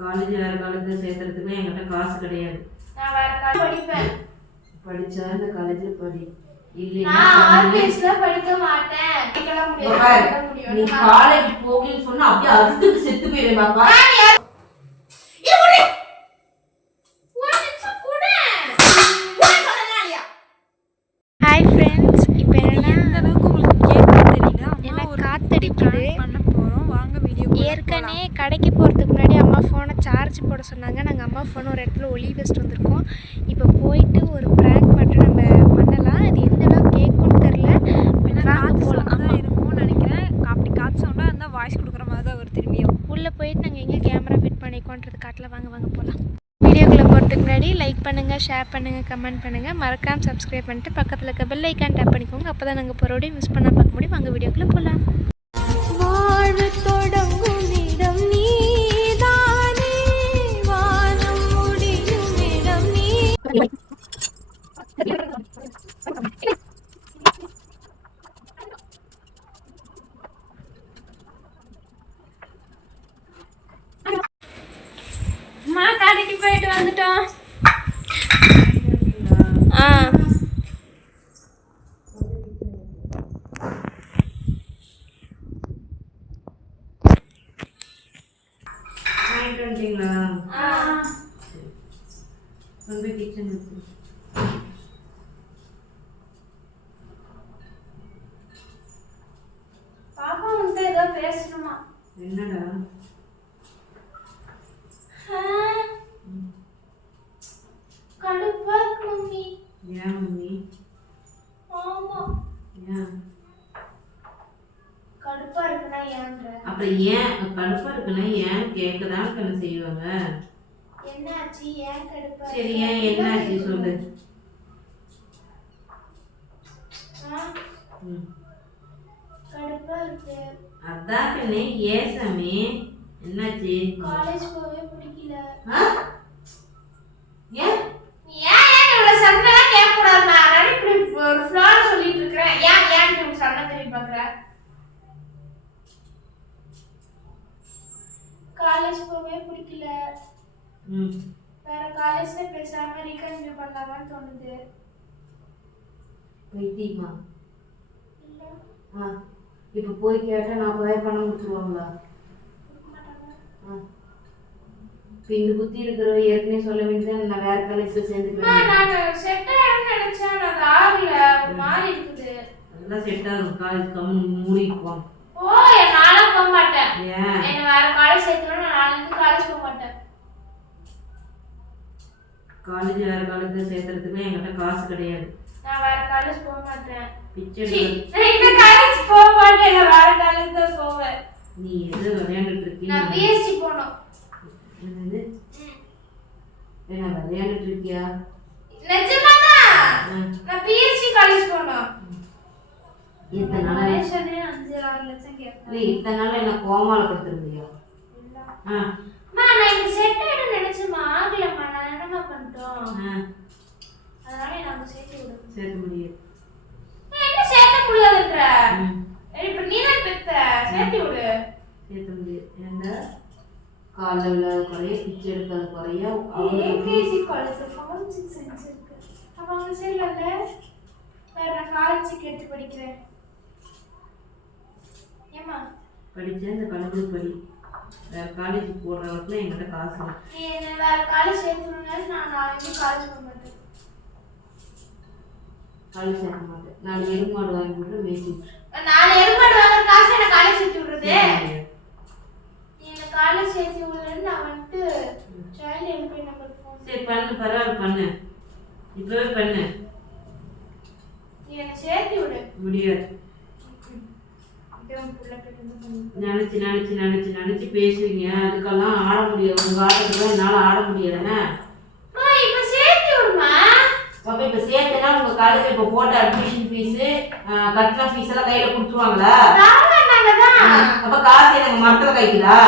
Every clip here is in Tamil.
காலேஜ் வேற காலேஜ்ல சேர்த்துறதுக்கு என்கிட்ட காசு கிடையாது. நான் வேற காலேஜ் படிப்பேன். படிச்சா இந்த காலேஜ்ல படி. இல்லைன்னா நான் ஆர்பிஎஸ்ல படிக்க மாட்டேன். படிக்க முடியாது. நீ காலேஜ் போகணும்னு சொன்னா அப்படியே அறுத்துட்டு செத்து போயிரு பாப்பா. ஹாய் ஃப்ரெண்ட்ஸ், இப்போ எந்த அளவுக்கு உங்களுக்கு கேட்க தெரியல. என்ன காத்தடிக்குது பண்ண போகிறோம், வாங்க வீடியோ. ஏற்கனவே கடைக்கு போகிறதுக்கு முன்னாடி அம்மா ஃபோனை சார்ஜ் போட சொன்னாங்க. நாங்கள் அம்மா ஃபோனை ஒரு இடத்துல ஒளிய வச்சுட்டு வந்திருக்கோம். இப்போ போயிட்டு ஒரு ப்ராங்க் மட்டும் நம்ம பண்ணலாம். அது எந்த அளவுக்கு கேட்கும்னு தெரில. காற்று சவுண்டாக தான் இருக்கும்னு நினைக்கிறேன். அப்படி காற்று சவுண்டாக இருந்தால் வாய்ஸ் கொடுக்குற மாதிரி தான் ஒரு திரும்பியும் உள்ளே போயிட்டு நாங்கள் எங்கே கேமரா ஃபிட் பண்ணிக்கோன்றது காட்டில் வாங்க போகலாம். வீடியோக்குள்ளே போகிறதுக்கு முன்னாடி லைக் பண்ணுங்கள், ஷேர் பண்ணுங்கள், கமெண்ட் பண்ணுங்கள், மறக்காமல் சப்ஸ்கிரைப் பண்ணிட்டு பக்கத்தில் இருக்க பெல் ஐக்கான் டேப் பண்ணிக்கோங்க. அப்போ தான் நாங்கள் போகிறோடையும் மிஸ் பண்ணால் பார்க்க முடியும். வாங்க வீடியோக்குள்ளே போகலாம். வாழ்வு தொடங்கும் இடம் நீதானே, வானம் முடியும் இடம் நீ. கடைக்கு போயிட்டு வந்துட்டோம். பாப்பா உன்கிட்ட ஏதோ பேசணுமா? என்னடா? கடுப்பா இருக்கு மம்மி. ஏன் மம்மி? ஆமா. ஏன் கடுப்பா இருக்குன்னா ஏன்ற? அப்புறம் ஏன் கடுப்பா இருக்குன்னா ஏன் கேட்கதான் கண்ணு செய்வாங்க. என்னாச்சு? ஏன் கடுப்பா? சரி, ஏன் என்னாச்சு சொல்லு. கடுப்பா இருக்கு. அதான் கண்ணே, ஏன் சாமி என்னாச்சு? காலேஜ் போவே பிடிக்கல. ஏன் இவ்வளவு சண்டெல்லாம் கேட்க கூடாது. நான் இப்படி ஒரு ஃப்ளோல சொல்லிட்டு இருக்கேன். ஏன் நீ சண்டை திரும்பி பாக்குற? காலேஜ் போவே பிடிக்கல. வேற காலேஜ்ல பேசாம ரீகன்சிடர் பண்ணலாமான்னு தோணுது. வைத்தியமா? இப்ப போய் கேட்டா நான் போய் பணம் கொடுத்துருவாங்களா? இந்த புத்தி இருக்கிற ஏற்கனவே சொல்ல வேண்டியது. நான் வேற காலேஜ்ல சேர்ந்துக்கிறேன். நான் செட் ஆகும்னு நினைச்சேன். நான் ஆகல, ஒரு மாதிரி இருக்குது. எல்லாம் செட் ஆகும். காலேஜ் கம்மி மூடிக்குவோம். ஓ, நானும் போக மாட்டேன். ஏன் என்ன வேற காலேஜ் சேர்க்கணும்? நான் நாளைக்கு காலேஜ் போக மாட்டேன். காலேஜ் வேற காலேஜ்ல சேர்த்துறதுக்கு என்கிட்ட காசு கிடையாது. நான் வேற காலேஜ் போக மாட்டேன். பிச்சை நான் இந்த காலேஜ் போக மாட்டேன். நான் வேற காலேஜ் தான் போவேன். நீ எது விளையாண்டுட்டு இருக்கீங்க? நான் பிஎஸ்சி போணும். என்னது? என்ன விளையாண்டுட்டு இருக்கியா? நிஜமாதான். நான் பிஎஸ்சி காலேஜ் போணும். இத்தனை நாள் மலேசியானே 5-6 லட்சம் கேட்பேன். நீ இத்தனை நாள் என்ன கோமால படுத்துருந்தியா? இல்ல நான் இந்த செட் ஆயிடும் நினைச்சேம்மா. ஆகலம்மா. நான் என்னமா பண்ணிட்டோம்? அதனால எனக்கு சேர்த்து விடு. சேர்க்க முடியாது. என்ன சேர்க்க முடியாதுன்ற? இப்ப நீ தான் பெத்த. சேர்த்து விடு. சேர்க்க முடியாது. ஏண்டா காலைல குறைய பிச்சை எடுக்காத குறைய அவங்க பிஎஸ்சி காலேஜ் ஃபாரன்சிக் சயின்ஸ் இருக்கு. அப்ப அவங்க சரியில்ல. வேற நான் காலேஜ் கேட்டு படிக்கிறேன். ஏமா படிச்சேன். இந்த காலேஜ் படி. வேற காலேஜ் போடுற அளவுக்கு என்கிட்ட காசு இல்லை. நீ என்ன வேற காலேஜ் சேர்த்துருங்க. நான் நாளைக்கு காலேஜ் போக மாட்டேன். காலேஜ் சேர்க்க மாட்டேன். 4 எருமாடு வாங்கி விட்டு மேய்ச்சி. 4 எருமாடு வாங்குற காசு என்ன காலேஜ் சேர்த்து விடுறது? நீ என்ன காலேஜ் சேர்த்து விடலன்னு நான் வந்துட்டு சைல்டு ஹெல்ப்லைன் நம்பர் ஃபோன். சரி பண்ணு, பரவாயில்ல பண்ணு. இப்பவே பண்ணு. நீ என்ன சேர்த்து விடு. முடியாது. நினைச்சு நினைச்சு நினைச்சு நினைச்சு பேசுவீங்க. அதுக்கெல்லாம் ஆட முடியாது. உங்க ஆட்டத்துக்கு என்னால ஆட முடியாதுண்ணே. இப்ப சேர்த்து விடுமா? பாப்பா இப்ப சேர்த்துனா உங்க காலேஜ் இப்ப போட்ட அட்மிஷன் ஃபீஸ், கட்டின ஃபீஸ் எல்லாம் கையில கொடுத்துருவாங்களா? அப்ப காசு எனக்கு மரத்துல கைக்குதா?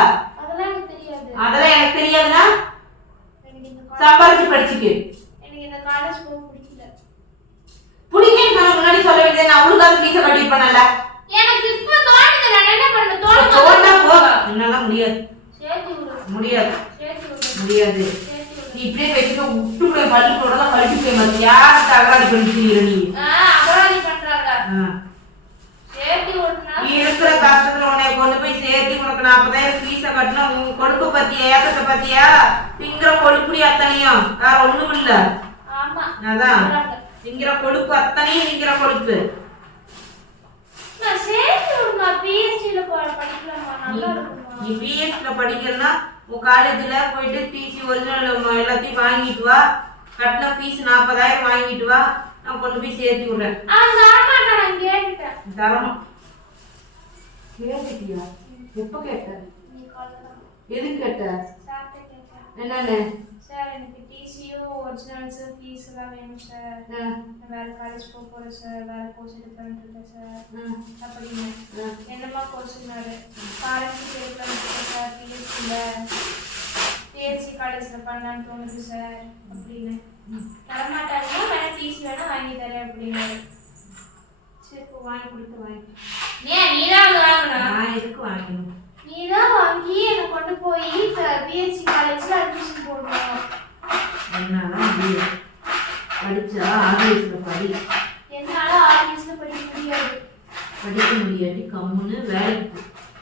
அதெல்லாம் எனக்கு தெரியாது. அதெல்லாம் எனக்கு தெரியாதுன்னா சம்பாரிச்சு படிச்சுக்கு. எனக்கு இந்த காலேஜ் போக பிடிக்கல. பிடிக்கன்னு முன்னாடி சொல்ல வேண்டியது. நான் அவளுக்காக ஃபீஸை கட்டி பண்ணல. எனக்கு இப்ப தோணுது. நான் என்ன பண்ண தோணுது? தோணுனா போக. என்னால முடியாது. சேர்த்து விடு. முடியாது. சேர்த்து முடியாது. நீ இப்படியே பேசிட்டு விட்டு கூட பள்ளிக்கூட தான் கழிச்சு போய் மாதிரி யாருக்கு அகராதி பண்ணிக்கிறீங்க நீ? அகராதி பண்றாங்க. சேர்த்து விடுனா நீ இருக்கிற கஷ்டத்துல உன்னை கொண்டு போய் சேர்த்து உனக்கு 40,000 ஃபீஸை கட்டினா உன் கொடுக்க பத்தியா ஏக்கத்தை பத்தியா திங்கிற கொழுப்புடி அத்தனையும் வேற ஒண்ணும் இல்ல. ஆமா அதான் திங்கிற கொழுப்பு அத்தனையும் திங்கிற கொழுப்பு. நான் சேர்த்து விடுமா பிஎஸ்சில படிக்கலாமா நல்லா இருக்குமா? நீ பிஎஸ்சில படிக்கிறனா உன் காலேஜ்ல போயிட்டு டிசி ஒரிஜினல் எல்லாத்தையும் வாங்கிட்டு வா. கட்டின ஃபீஸ் 40,000 வாங்கிட்டு வா. நான் கொண்டு போய் சேர்த்து விடுறேன். நான் கேட்டுட்டேன். தரமா கேட்டியா? எப்ப கேட்ட? எதுக்கு கேட்ட? என்னன்னு? சார் எனக்கு டிசியும் ஒரிஜினல்ஸ் ஃபீஸ் எல்லாம் வேணும் சார். வேற காலேஜ் போறேன் சார். வேற கோர்ஸ் எடுக்கலாம்னு இருக்கேன் சார். அப்படின்னு என்னமா கோர்ஸ்னாரு? காலேஜ் எடுக்கலாம்னு சார். பிஎஸ்சி காலேஜ்ல பண்ணலான்னு தோணுது சார் அப்படின்னு. தரமாட்டாங்கன்னா வேணா டிசி வேணா வாங்கி தரேன் அப்படின்னாரு. சரி வாங்கி கொடுத்து வாங்கி. நீதான் வாங்கணும். நான் எதுக்கு வாங்கணும்? நீதான் வாங்கி என்னை கொண்டு போய் பிஎஸ்சி காலேஜ்ல அட்மிஷன் போடணும். என்னால முடியாது. படிச்சா ஆர்எஸ்ல படி. என்னால ஆர்எஸ்ல படிக்க முடியாது. படிக்க முடியாட்டி கம்முன்னு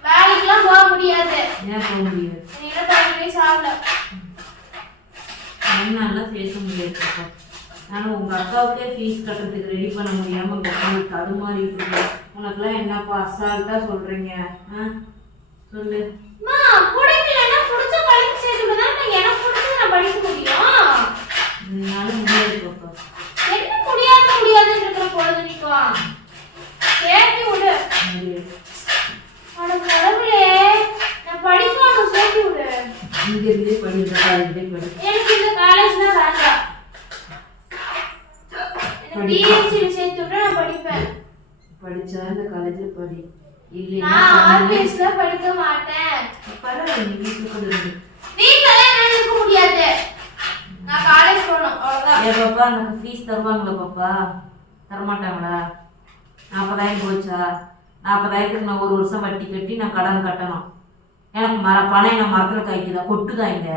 வேலைக்கெல்லாம் போக முடியாது. ஏன் போக முடியாது? என்ன பண்ணவே சாவல. என்னால சேர்க்க முடியாது. ஆனால் உங்க அக்காவுக்கே ஃபீஸ் கட்டுறதுக்கு ரெடி பண்ண முடியாம உங்க அக்காவுக்கு அது மாதிரி இருக்கு. உனக்குலாம் என்னப்பா அசால்ட்டா சொல்றீங்க? சொல்லு. பிடிக்கலன்னா பிடிச்ச காலேஜ் சேர்த்து விடுதா? எனக்கு பிடிச்சது நான் படிக்க முடியும். என்னால முடியாது பாப்பா. என்ன முடியாதுன்னு இருக்கிற பொழுது நிற்கும். சேர்த்து விடு. உனக்கு கடவுளே நான் படிக்கணும். சேர்த்து விடு. இங்க இருந்தே படிக்கிற காலேஜ்லேயே படி. எனக்கு இந்த காலேஜ் தான் வேண்டாம். பிஎஸ்சில சேர்த்து விட்டா நான் படிப்பேன். படிச்சா இந்த காலேஜ்ல படி. நான் ஆர்எஸ்ல படிக்க மாட்டேன். பரவாயில்லை நீ வீட்டுல படி. வீட்ல என்னால இருக்க முடியாது. நான் காலேஜ் போகணும் அவ்வளவுதான். ஏ பாப்பா எனக்கு ஃபீஸ் தருவாங்களா பாப்பா? தரமாட்டாங்களா? 40,000 போச்சா? 40,000க்கு நான் ஒரு வருஷம் வட்டி கட்டி நான் கடன் கட்டணும். எனக்கு பணம் என்ன மரத்துல காய்க்குதா? கொட்டுதா இங்க?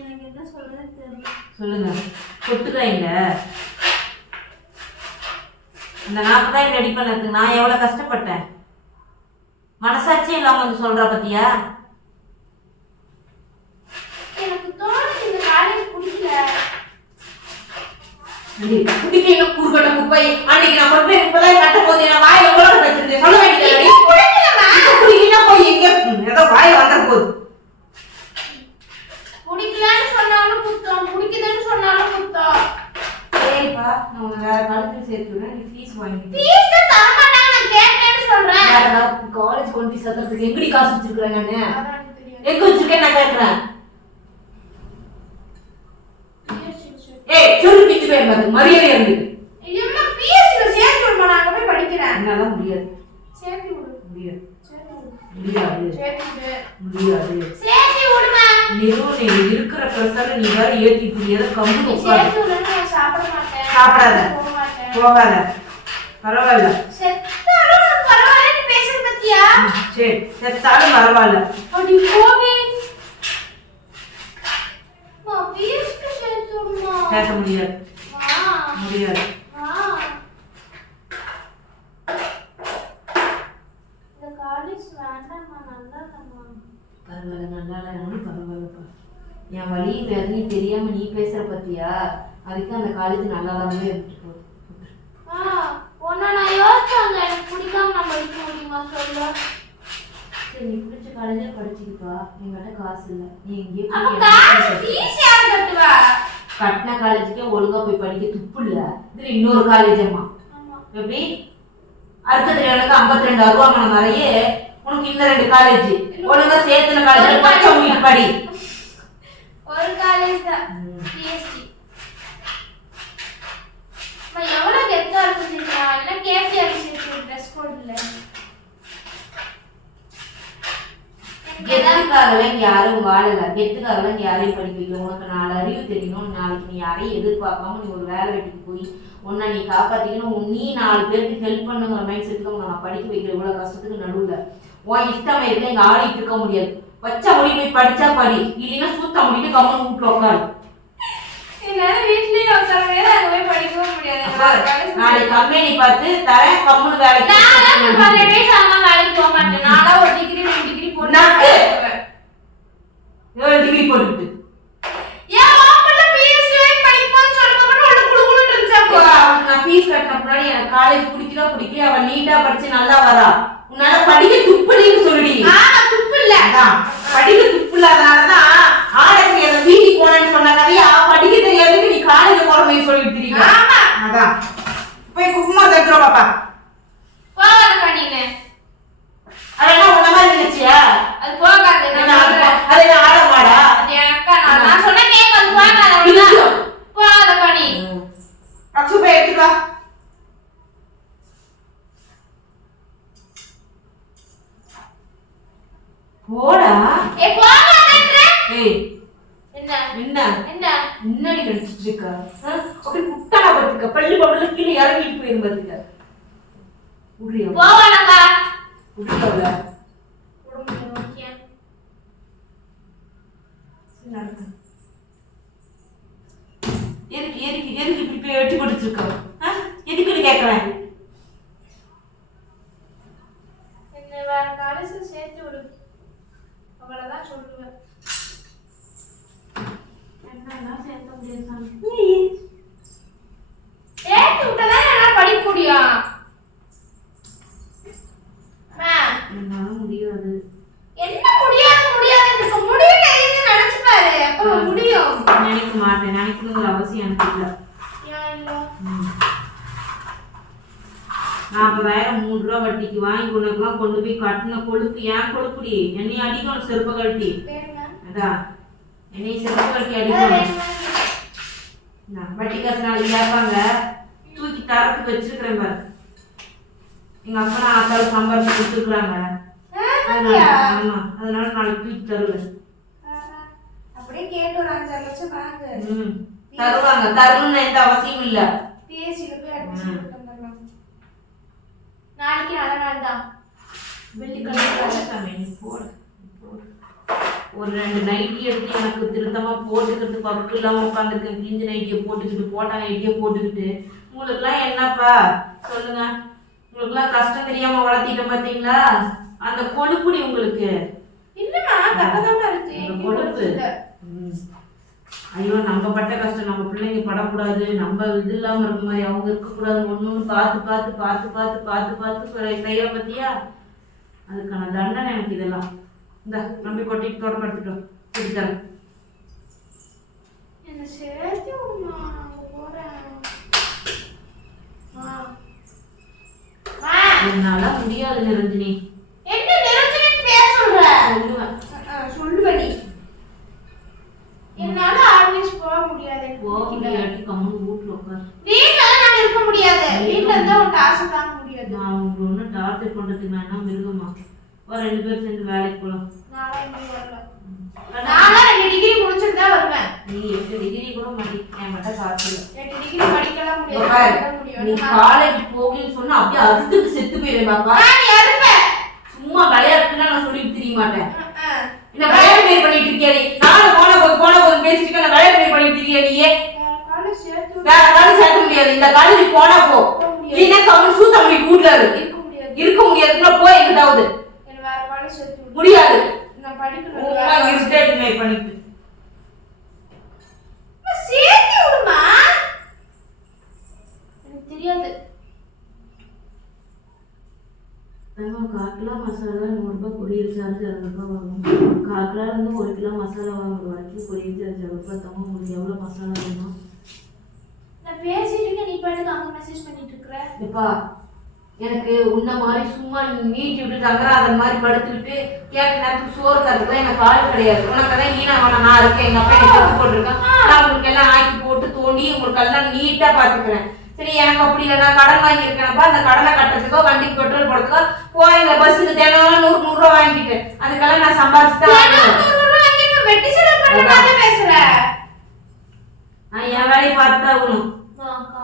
எனக்கு என்ன சொல்றது தெரியல. சொல்லுங்க. கொட்டுதா இங்க? இந்த 40,000 ரெடி பண்ணதுக்கு நான் எவ்வளவு கஷ்டப்பட்டேன். மனசாட்சி இல்லாம வந்து சொல்ற பத்தியா? எனக்கு தோணுது இந்த காலேஜ் பிடிக்கல. குடிக்கல குறுக்கட்ட குப்பை. அன்னைக்கு நான் கொண்டு போய் 30,000 கட்ட போது நான் வாயில உலக வச்சிருந்தேன். சொல்ல வேண்டியது குடிக்கல போய் எங்க ஏதோ வாயில வந்துற போகுது. குடிக்கலன்னு சொன்னாலும் குத்தம், குடிக்குதுன்னு சொன்னாலும் குத்தம். சரிப்பா நான் உன்னை வேற காலேஜ்ல சேர்த்துறேன். நீ ஃபீஸ் வாங்கி. ஃபீஸ் தர மாட்டாங்க. நான் கேட்டேன்னு சொல்றேன். வேற காலேஜ் கொண்டு போய் சேர்த்துறதுக்கு எங்கடி காசு வச்சிருக்கேன் நானு? அதான் தெரியும். எங்க வச்சிருக்கேன் நான் கேக்குறேன். ஏய் சொல்லு பிச்சு பேர் பாத்து மரியாதை இருந்து. இல்ல பிஎஸ்சில சேர்த்து விடுமா? நான் அங்க போய் படிக்கிறேன். என்னால முடியாது. சேர்த்து விடு. முடியாது. சேர்த்து விடு. முடியாது. சேர்த்து விடு. முடியாது. சேர்த்து விடுமா? நீ இருக்கிற பிரஷர்ல நீ வேற ஏத்தி புரியத கம்பு உட்காரு. சேர்த்து விடுனா நான் சாப்பிட மாட்டேன். சாப்பிடாத. போக மாட்டேன். போகாத. பரவாயில்ல. செத்தாலும் உனக்கு பரவாயில்லைன்னு பேசுற பத்தியா? சரி செத்தாலும் பரவாயில்ல. அடி போவே. மா பிஎஸ்சில சேர்த்து விடுமா? சேர்க்க முடியாது. மா முடியாது. மா இந்த காலேஜ் வேண்டாம்மா. நல்லா இல்லம்மா. பரவாயில்ல நல்லா இல்லைன்னு பரவாயில்லப்பா. என் வழி வேறு தெரியாம நீ பேசுற பத்தியா? அதுக்கு அந்த காலேஜ் நல்லா இல்லாமலே இருந்துட்டு போகுது. உன்னை நான் யோசிச்சாங்க. எனக்கு பிடிக்காம நான் படிக்க முடியுமா சொல்லு? சரி நீ பிடிச்ச காலேஜில் படிச்சுக்கப்பா. என்கிட்ட காசு இல்லை. நீ எங்கேயோ கட்டின காலேஜுக்கே ஒழுங்கா போய் படிக்க துப்பு இல்லை. இதுல இன்னொரு காலேஜ் அம்மா எப்படி அடுத்த எனக்கு 52 வருவாங்க நிறைய. உனக்கு இன்னும் 2 காலேஜ் ஒழுங்கா சேர்த்துன காலேஜ் படிச்சவங்களுக்கு படி. ஒரு காலேஜ் தான் பிஎஸ்சி. நான் எவ்வளவு கெத்தா இருக்குதுங்களா? இல்ல கேபிஆர் சேர்த்து ட்ரெஸ் கோட்ல. கெத்துக்காகலாம் இங்க யாரும் வாழல. கெத்துக்காகலாம் இங்க யாரையும் படிக்க வைக்கல. உனக்கு 4 அறிவு தெரியணும். நாளைக்கு நீ யாரையும் எதிர்பார்க்காம நீ ஒரு வேலை வெட்டிக்கு போய் உன்னை நீ காப்பாத்திக்கணும். நீ 4 பேருக்கு ஹெல்ப் பண்ணுங்கிற மைண்ட் செட்டுக்கு உன்னை நான் படிக்க வைக்கிற இவ்வளவு கஷ்டத்துக்கு நடுவுல உன் இஷ்டம் இருக்க இங்க ஆடிட்டு இருக்க முடியாது. வச்சா முடி போய் படிச்சா படி, இல்லைன்னா சுத்த முடிட்டு கம்மன் வீட்டுல உட்காரு. என்னால வீட்லயே உட்கார முடியாது, அங்க போய் படிக்கவும் முடியாது. நாளைக்கு கம்பெனி பார்த்து தரேன், கம்முனு வேலைக்கு நான் 12 days ஆனா வேலைக்கு போக மாட்டேன். நானா ஒரு டிகிரி 2 டிகிரி போட்டு நாக்கு. 7 டிகிரி போட்டுட்டு ஏன் மாப்பிள்ள பிஎஸ்சி படிப்போன்னு சொல்லும்போது உள்ள குடுகுடுன்னு இருந்துச்சா? நான் ஃபீஸ் கட்டின முன்னாடி எனக்கு காலேஜ் பிடிக்கல, அவ நீட்டா படிச்சு நல்லா வரா. உன்னால படிக்க துப்புலின்னு சொல்லுடி. துப்பு இல்ல. அதான் படிக்க துப்பு இல்லாதனாலதான் ஆடக்கு அந்த வீட்டுக்கு போனேன்னு சொன்ன கதையா படிக்க தெரியாதுக்கு நீ காலேஜ் போற மாதிரி சொல்லிட்டு தெரியுமா? அதான் போய் குக்குமா தட்டுறோம் பாப்பா. போகாத பண்ணினே. அதெல்லாம் உன்ன மாதிரி நினைச்சியா? அது போகாது. அது என்ன ஆட மாடா? அக்கா நான் சொன்ன கேக் அது போகாத. போகாத பண்ணி. அச்சு போய் எடுத்துட்டு வா. போடா. போகாதன்ற. என்ன என்ன என்ன முன்னாடி நினைச்சிட்டு இருக்கா? அப்படி முட்டாளா படுத்துக்க, பள்ளி படல கீழே இறங்கிட்டு போயிரும் பாத்துக்க. உரியா போவானக்கா. உரியாவல ஓகே. நடக்க. எதுக்கு இப்படி போய் வெட்டி கொடுத்துருக்க? எதுக்குன்னு கேட்கறேன். என்ன வேற காலேஜ்ல சேர்த்து விடு. அவ்வளவுதான் சொல்லுவேன். என்னன்னா சேர்த்த முடியாது சாமி. சேர்த்து விட்டா என்னால படிக்க முடியும். என்னால முடியாது. என்ன முடியாது முடியும்னு நினைச்சு பாரு. அப்ப முடியும். நினைக்க மாட்டேன், நினைக்கணுங்கிற அவசியம் எனக்கு இல்லை. 40,000 3 ரூபா வட்டிக்கு வாங்கி உனக்குலாம் கொண்டு போய் கட்டின கொழுப்பு ஏன் கொழுப்புடி? என்னை அடிக்கணும் செருப்ப கழட்டி. அதான் என்னை செருப்ப கழட்டி அடிக்கணும். வட்டி காசு நாளைக்கு கேட்பாங்க, தூக்கி தரத்துக்கு வச்சிருக்கிறேன் பாரு. எங்க அப்பா நான் ஆத்தாள் சம்பாரிச்சு கொடுத்துருக்குறாங்க. ஆமா, அதனால நாளைக்கு தூக்கி தருவேன். அப்படியே கேட்டு ஒரு 5-6 லட்சம் வாங்கு. தருவாங்க, தரணும்னு எந்த அவசியம் இல்ல. பிஎஸ்சில போய் அட்மிஷன் போட்டு வந்துடலாம். நாளைக்கு நல்ல நாள் தான். வெள்ளிக்கிழமை போடு. ஒரு 2 நைட்டி எடுத்து எனக்கு திருத்தமா போட்டுக்கிட்டு பக்கு இல்லாம உட்காந்துருக்கேன். கிழிஞ்ச நைட்டியை போட்டுக்கிட்டு போட்டா நைட்டியை போட்டுக்கிட்டு. உங்களுக்குலாம் என்னப்பா சொல்லுங்க? உங்களுக்குலாம் கஷ்டம் தெரியாம வளர்த்திட்டோம் பாத்தீங்களா? அந்த கொழுப்புடி உங்களுக்கு. இல்லமா கரெக்டாதான் இருக்கு. அந்த கொழுப்பு. ஐயோ, நம்ம பட்ட கஷ்டம் நம்ம பிள்ளைங்க படக்கூடாது, நம்ம இது இல்லாம இருக்க மாதிரி அவங்க இருக்கக்கூடாது. ஒண்ணு பார்த்து பார்த்து பார்த்து பார்த்து பார்த்து பார்த்து செய்யற பத்தியா? அதுக்கான தண்டனை எனக்கு இதெல்லாம். இந்த நம்பி கொட்டிட்டு தோட்டம் எடுத்துட்டோம் குடித்தரேன். என்ன சேர்த்து விடுமா? அங்க போறேன். என்னால முடியாது நிரஞ்சனி. என்ன நிரஞ்சனி பேர் சொல்ற? சொல்லுவேன். சொல்லுவடி. என்னால ஆர்மிஸ் போக முடியாது. போகியாட்டி கம்மு வீட்டுல உட்கார். வீட்ல நான் இருக்க முடியாது. வீட்ல இருந்தா ஒரு டாஸ்க் தாங்க முடியாது. நான் உங்களுக்கு ஒன்றும் டார்ச்சர் பண்றதுக்கு நான் என்ன மிருகமா? ஒரு 2 பேரும் சேர்ந்து வேலைக்கு போகலாம். நாளா இங்கே வரல. நாளா 2 டிகிரி முடிச்சிட்டு தான் வருவேன். நீ 8 டிகிரி கூட என் மட்டும் காசு இல்லை. 8 டிகிரி படிக்கலாம் முடியாது. நீ காலேஜ் போகணும்னு சொன்னா அப்படியே அறுத்துக்கு செத்து போயிடுவேன் பாப்பா. நீ அறுப்ப. சும்மா விளையாட்டுனா நான் சொல்லிட்டு தெரிய மாட்டேன். என்ன விளையாட்டு பண்ணிட்டு இருக்கியா நீ? நானும் போன போது பேசிட்டு நான் விளையாட்டு பண்ணிட்டு இருக்கியா நீயே? வேற காலேஜ் சேர்க்க முடியாது. இந்த காலேஜ் போனா போ. இல்லைன்னா கம்மி சூத்த மணி வீட்டுல இருக்க முடியாதுன்னா போய் எங்கிட்டாவது. வேற காலேஜ் சேர்த்து முடியாது. நான் படிக்கணும். இரிட்டேட் மே பண்ணிட்டு சேர்த்து விடுமா? எனக்கு தெரியாது. காக்கிலோ மசாலா 100 ரூபாய் கொரியர் சார்ஜ் 60 ரூபாய் வாங்கும். காக்கிலா இருந்து 1 கிலோ மசாலா வாங்குற வரைக்கும் கொரியர் சார்ஜ் 60 ரூபாய் தங்க. உங்களுக்கு எவ்வளவு மசாலா வேணும்? நான் பேசிட்டு நீ பாட்டுக்கு அங்க மெசேஜ் பண்ணிட்டு இருக்கற. எப்பா எனக்கு உன்ன மாதிரி சும்மா நீட்டி விட்டு ரங்கராதன் மாதிரி படுத்துக்கிட்டு கேட்ட நேரத்துக்கு சோறு தரதுக்குலாம் எனக்கு ஆள் கிடையாது. உனக்கெல்லாம் ஈனா வேணா நான் இருக்கேன். எங்க அப்பா எனக்கு போட்டிருக்கேன். நான் உங்களுக்கு எல்லாம் ஆக்கி போட்டு தோண்டி உங்களுக்கு எல்லாம் நீட்டா பாத்துக்கிறேன். சரி, எனக்கு அப்படி இல்லை. நான் கடன் வாங்கியிருக்கேன்ப்பா. அந்த கடனை கட்டுறதுக்கோ வண்டிக்கு பெட்ரோல் போடுறதுக்கோ போறேங்க பஸ்ஸுக்கு தினம் 100 ரூபா வாங்கிட்டு அதுக்கெல்லாம் நான் சம்பாதிச்சுதான் வெட்டி செலவு பேசுற. நான் என் வேலையை பார்த்துதான் ஆகணும்.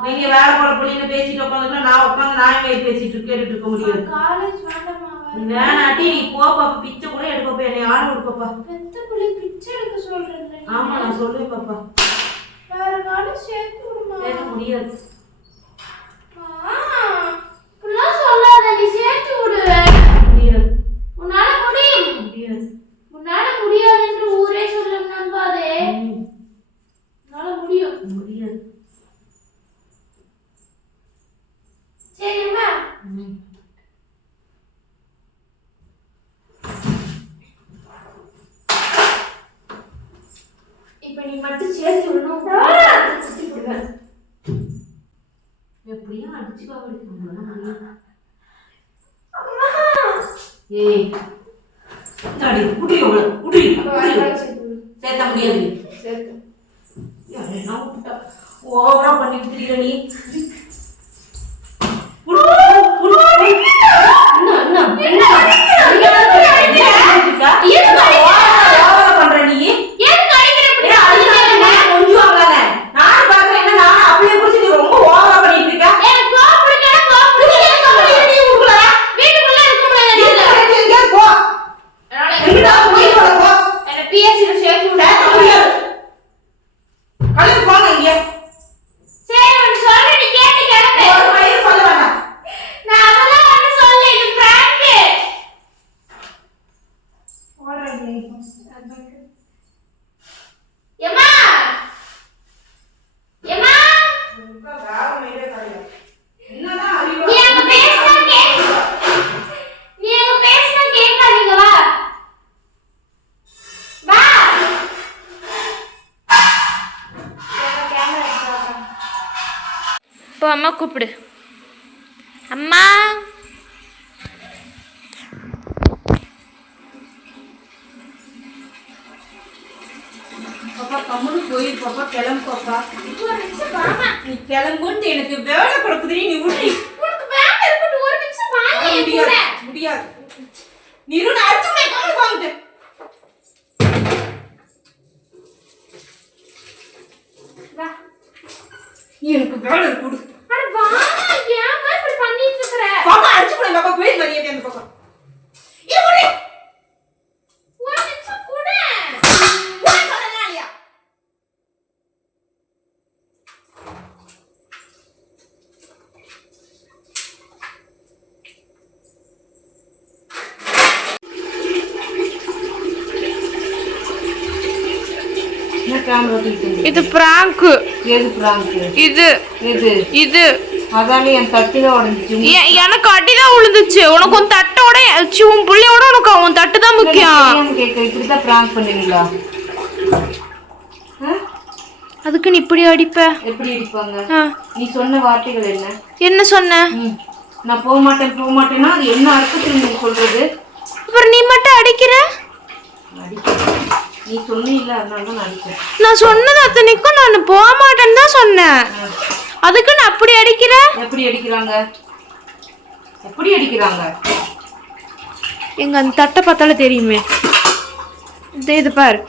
நீங்க வேலை போட புள்ளின்னு பேசிட்டு உட்காந்துக்கலாம். நான் உட்காந்து நான் பேசிட்டு கேட்டுட்டு இருக்க முடியாது. காலேஜ் வேண்டாமா? நீ வேணாட்டி நீ போ பாப்பா, பிச்சை கூட எடுக்க போய் என்னை ஆட விடுப்பா. பெத்த புள்ளி பிச்சை எடுக்க சொல்றேன். ஆமா நான் சொல்லுவேன் பாப்பா. வேற காலேஜ் சேர்த்து விடுமா? சேர்க்க முடியாது. இப்படிலாம் சொல்லாத, நீ சேர்த்து விடு. முடியாது. உன்னால முடியும். முடியாது. உன்னால முடியாதுன்னு ஊரே சொல்லும் நம்பாதே. உன்னால முடியும். முடியாது. சரிம்மா. இப்ப நீ மட்டும் சேர்த்து விடணும். எப்படியும் அடிச்சுக்கா முடியும். ஏய் தாடி குடி குடி சேர்த்த முடியாது. என்ன ஓவரா பண்ணிட்டு தெரியல நீ. பண்ற நீ கொஞ்சம் நானும் பாக்குறேன். என்ன நானும் அப்படியே குடிச்சு நீ ரொம்ப ஓவரா பண்ணிட்டு இருக்க. அம்மா கூப்பிடு. அம்மா பாப்பா கம்முனு போயிரு பாப்பா. கிளம்பு பாப்பா. நீ கிளம்புன்னு எனக்கு வேலை கொடுக்குது. நீ விடு. முடியாது. நீ அடிச்சு வாங்கிட்டு எனக்கு வேலை கொடு. பாப்பா அடிச்சு போய் பாப்பா போய் மரியாதை அந்த பக்கம். இது பிராங்க். எது பிராங்க்? இது எது இது? அதானே என் தட்டுல உடைஞ்சிச்சு. எனக்கு அடிதான் விழுந்துச்சு. உனக்கு உன் தட்டோட உன் புள்ளையோட உனக்கு உன் தட்டு தான் முக்கியம். கேட்க இப்படிதான் பிராங்க் பண்ணுவீங்களா? அதுக்கு நீ இப்படி அடிப்ப? எப்படி அடிப்பாங்க? நீ சொன்ன வார்த்தைகள் என்ன? என்ன சொன்ன? நான் போக மாட்டேன்னா அது என்ன அர்த்தத்தில் நீ சொல்றது? அப்புறம் நீ மட்டும் அடிக்கிற? நீ சொன்னீல்ல, அதனால தான் அடிக்கிறேன். நான் சொன்னது அத்தனைக்கும் நான் போக மாட்டேன்னு தான் சொன்னேன். அதுக்கு நான் அப்படி அடிக்கிற? எப்படி அடிக்கிறாங்க? எப்படி அடிக்கிறாங்க? எங்க அந்த தட்டை பார்த்தாலே தெரியுமே. இது பாரு.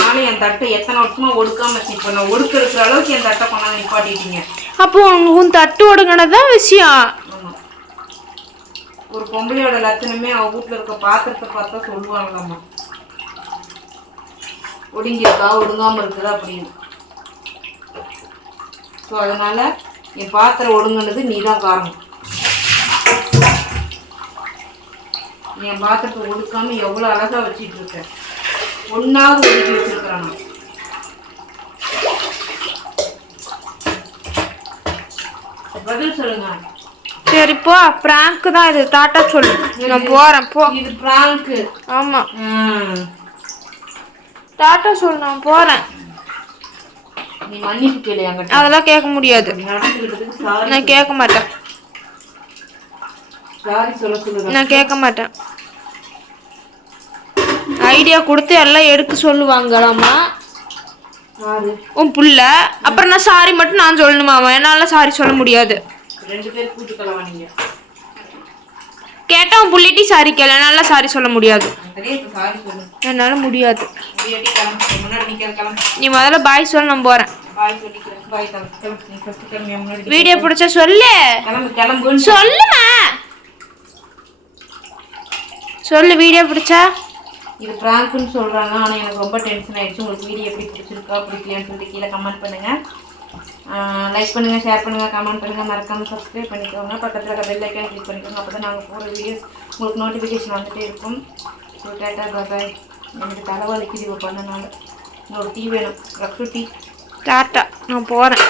நானும் என் தட்டை எத்தனை வருஷமா ஒடுக்காம வச்சுப்பேன். நான் ஒடுக்க இருக்கிற அளவுக்கு என் தட்டை கொண்டாந்து நிப்பாட்டிட்டீங்க. அப்போ உன் தட்டு ஒடுங்கினதான் விஷயம். ஒரு பொம்பளையோட லட்சணமே அவ வீட்டுல இருக்க பாத்திரத்தை பார்த்தா சொல்லுவாங்களாம்மா. ஒடுங்கியிருக்கா ஒடுங்காம இருக்குதா அப்படின்னு. ஸோ அதனால என் பாத்திரம் ஒடுங்கினது நீ தான் காரணம். என் பாத்திரத்தை ஒடுக்காம எவ்வளோ அழகா வச்சிட்டு இருக்க. ஒன்னாவது ஒதுக்கி வச்சிருக்கிறேன் நான். பதில் சொல்லுங்க. சரி போ. பிராங்க் தான் இது. டாட்டா சொல்லு. நான் போறேன் போ. இது பிராங்க். ஆமா. டாட்டா சொல்லு. நான் போறேன். நீ மன்னிப்பு கேளு என்கிட்ட. அதெல்லாம் கேட்க முடியாது. நான் கேட்க மாட்டேன். சாரி சொல்ல சொல்லுங்க. நான் கேட்க மாட்டேன். ஐடியா கொடுத்து எல்லாம் எடுக்க சொல்லுவாங்களாமா உன் புள்ள. அப்புறம் நான் சாரி மட்டும் நான் சொல்லணுமாமா. என்னால சாரி சொல்ல முடியாது. ரெண்டு பேர் கூட்டுக்கலாம். நீங்க கேட்டா உன் புள்ளிட்டி சாரி கேள. என்னால சாரி சொல்ல முடியாது. என்னால முடியாது. நீ முதல்ல பாய் சொல்ல. நான் போறேன். வீடியோ பிடிச்சா சொல்லு. சொல்லுமா. சொல்லு, வீடியோ பிடிச்சா? இது ப்ராங்க்னு சொல்கிறாங்க, ஆனால் எனக்கு ரொம்ப டென்ஷன் ஆகிடுச்சு. உங்களுக்கு வீடியோ எப்படி பிடிச்சிருக்கா பிடிக்கலையான்னு சொல்லிட்டு கீழே கமெண்ட் பண்ணுங்கள். லைக் பண்ணுங்கள், ஷேர் பண்ணுங்கள், கமெண்ட் பண்ணுங்கள், மறக்காமல் சப்ஸ்கிரைப் பண்ணிக்கோங்க. பக்கத்தில் இருக்க பெல் ஐக்கான் கிளிக் பண்ணிக்கோங்க. அப்போ தான் நாங்கள் போகிற வீடியோஸ் உங்களுக்கு நோட்டிஃபிகேஷன் வந்துகிட்டே இருக்கும். ஸோ டேட்டா பாய். எனக்கு தலைவலிக்குது இவ பண்ணனால. இன்னொரு டீ வேணும், ரஃபு டீ. டாட்டா, நான் போகிறேன்.